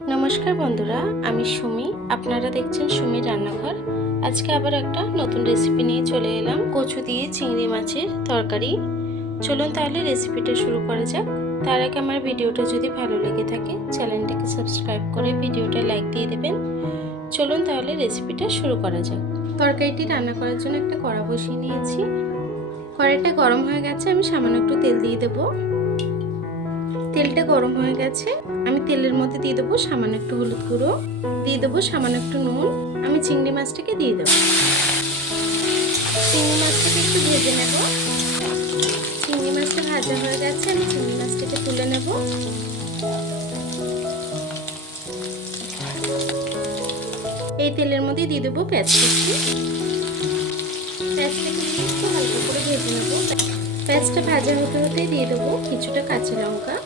নমস্কার বন্ধুরা, আমি সুমি। আপনারা দেখছেন সুমির রান্নাঘর। আজকে আবার একটা নতুন রেসিপি নিয়ে চলে এলাম। কচু দিয়ে চিংড়ি মাছের তরকারি। চলুন তাহলে রেসিপিটা শুরু করা যাক। তার আগে আমার ভিডিওটা যদি ভালো লেগে থাকে, চ্যানেলটাকে সাবস্ক্রাইব করে ভিডিওটা লাইক দিয়ে দেবেন। চলুন তাহলে রেসিপিটা শুরু করা যাক। তরকারিটি রান্না করার জন্য একটা কড়া বসিয়ে নিয়েছি। কড়াইটা গরম হয়ে গেছে, আমি সামান্য একটু তেল দিয়ে দেবো। তেলটা গরম হয়ে গেছে। তেলের মধ্যে দিয়ে দেবো সামান্য একটু হলুদ গুঁড়ো, দিয়ে দেবো সামান্য একটু নুন। আমি চিংড়ি মাছটাকে দিয়ে দেবো। চিংড়ি মাছটাকে একটু ভেজে নেব। চিংড়ি মাছটা ভাজা হয়ে গেছে, আমি চিংড়ি মাছটাকে তুলে নেব। এই তেলের মধ্যে দিয়ে দেবো পেঁয়াজ কুচি পেঁয়াজটাকে একটু হালকা করে ভেজে নেব। পেঁয়াজটা ভাজা হতে হতে দিয়ে দেবো কিছুটা কাঁচা লঙ্কা।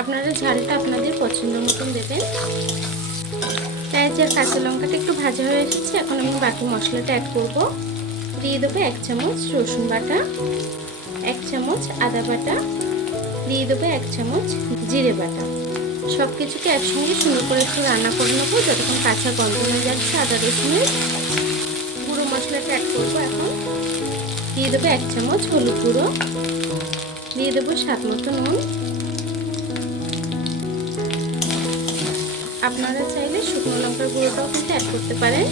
আপনারা ঝালটা আপনাদের পছন্দ মতন দেবেন। পেঁয়াজ আর কাঁচা লঙ্কাটা একটু ভাজা হয়ে এসেছে, এখন আমি বাকি মশলাটা অ্যাড করব। দিয়ে দেবো এক চামচ রসুন বাটা, এক চামচ আদা বাটা, দিয়ে দেবো এক চামচ জিরে বাটা। সব কিছুকে একসঙ্গে সুন্দর করে একটু রান্না করে নেব, যতক্ষণ কাঁচা গন্ধ হয়ে যাচ্ছে, আদা রসুনের গুঁড়ো মশলাটা অ্যাড করব এখন। দিয়ে দেবো এক চামচ হলুদ গুঁড়ো, দিয়ে দেবো স্বাদ মতো নুন। আপনারা চাইলে শুকনো লঙ্কার গুঁড়োটাও কিন্তু অ্যাড করতে পারেন।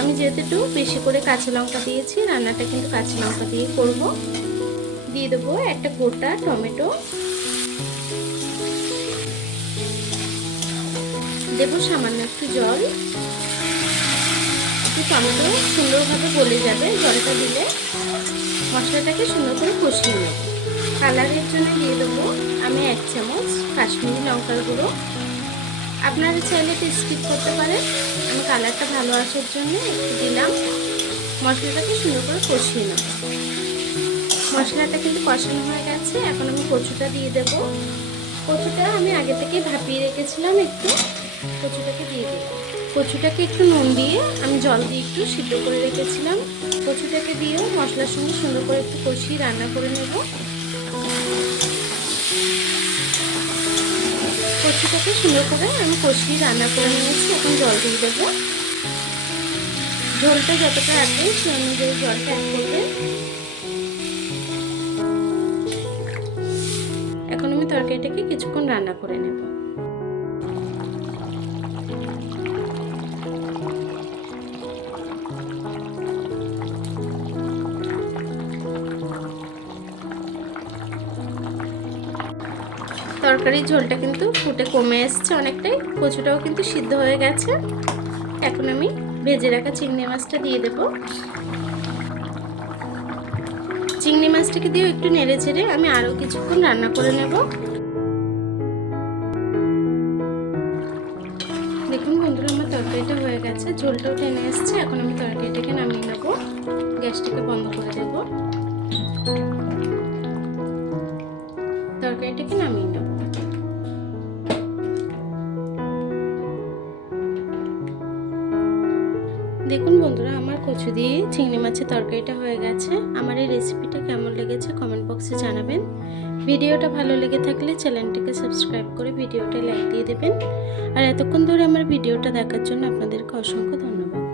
আমি যেহেতু একটু বেশি করে কাঁচা লঙ্কা দিয়েছি, রান্নাটা কিন্তু কাঁচা লঙ্কা দিয়ে করব। দিয়ে দেবো একটা গোটা টমেটো। দেবো সামান্য একটু জল। একটু টমেটো সুন্দরভাবে গলে যাবে জলটা দিলে। মশলাটাকে সুন্দর করে কষিয়ে নেব। কালারের জন্য দিয়ে দেবো আমি এক চামচ কাশ্মীরি লঙ্কার গুঁড়ো। আপনারা চাইলে তো স্কিপ করতে পারেন। আমি কালারটা ভালো আসার জন্য একটু দিলাম। মশলাটাকে সুন্দর করে কষিয়ে নেব। মশলাটা কিন্তু কষানো হয়ে গেছে। এখন আমি কচুটা দিয়ে দেব। কচুটা আমি আগে থেকে ভাপিয়ে রেখেছিলাম একটু। কচুটাকে দিয়ে দিলাম কচুটাকে একটু নুন দিয়ে আমি জল দিয়ে একটু সিদ্ধ করে রেখেছিলাম। কচুটাকে দিয়েও মশলার সঙ্গে সুন্দর করে একটু কষিয়ে রান্না করে নেব। কচুটাকে সুন্দর করে আমি কষিয়ে রান্না করে নিয়েছি। এখন জল দিয়ে দেবো। ঝোলটা যতটা রাখবে সে অনুযায়ী জলটা অ্যাড করবে। এখন আমি তরকারিটাকে কিছুক্ষণ রান্না করে নেব। তরকারির ঝোলটা কিন্তু ফুটে কমে এসছে অনেকটাই। কচুটাও কিন্তু সিদ্ধ হয়ে গেছে। এখন আমি ভেজে রাখা চিংড়ি মাছটা দিয়ে দেব। চিংড়ি মাছটাকে দিয়েও একটু নেড়ে চেড়ে আমি আরও কিছুক্ষণ রান্না করে নেব। দেখুন বন্ধুরা, আমার তরকারিটা হয়ে গেছে। ঝোলটাও টেনে এসছে। এখন আমি তরকারিটাকে নামিয়ে নেব। গ্যাসটাকে বন্ধ করে দেব। তরকারিটাকে নামিয়ে নেব। দেখুন বন্ধুরা, আমার কচু দিয়ে চিংড়ি মাছের তরকারিটা হয়ে গেছে। আমার এই রেসিপিটা কেমন লেগেছে কমেন্ট বক্সে জানাবেন। ভিডিওটা ভালো লেগে থাকলে চ্যানেলটিকে সাবস্ক্রাইব করে ভিডিওটা লাইক দিয়ে দেবেন। আর এতক্ষণ ধরে আমার ভিডিওটা দেখার জন্য আপনাদেরকে অসংখ্য ধন্যবাদ।